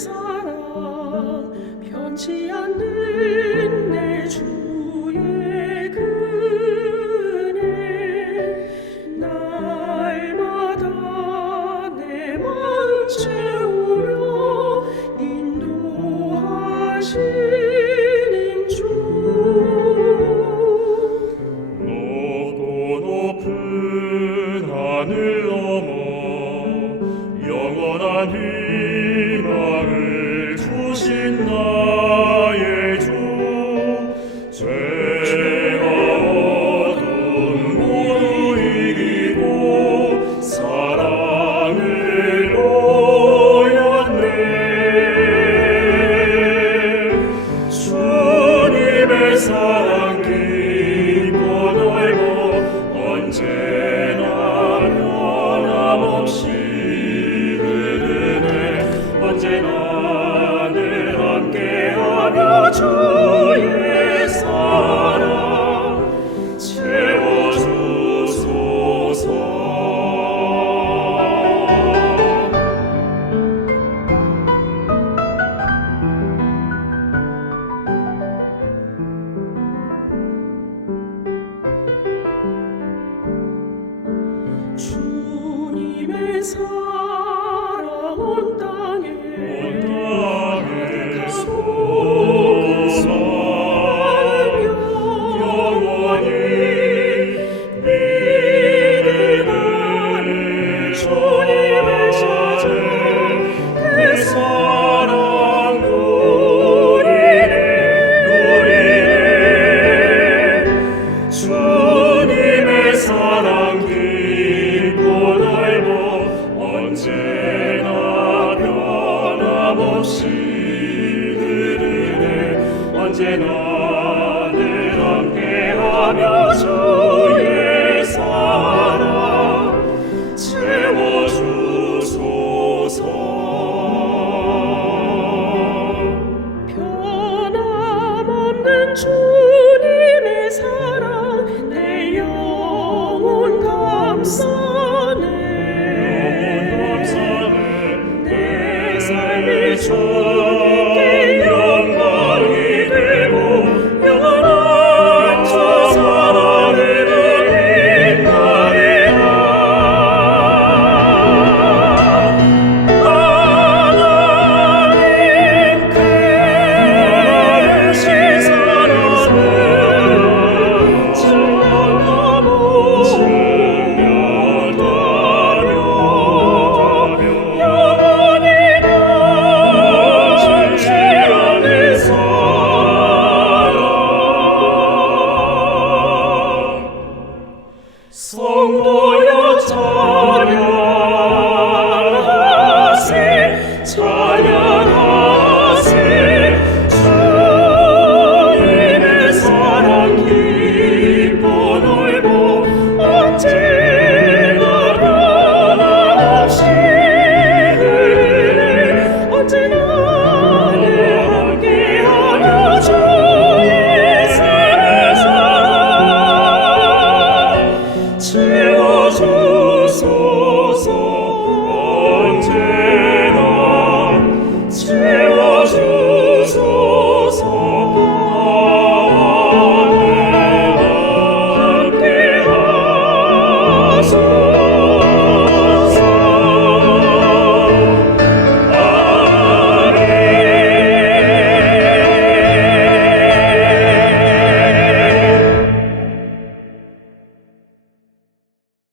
사랑 변치 않는 내 주의 그네 날마다 내 마음 채우며 인도하시는 주. 높고 높은 하늘 넘어 영원한 희 사랑 주님의 사 없이 흐르네 언제나 늘 함께하며 주의 사랑 채워주소서. 변함없는 주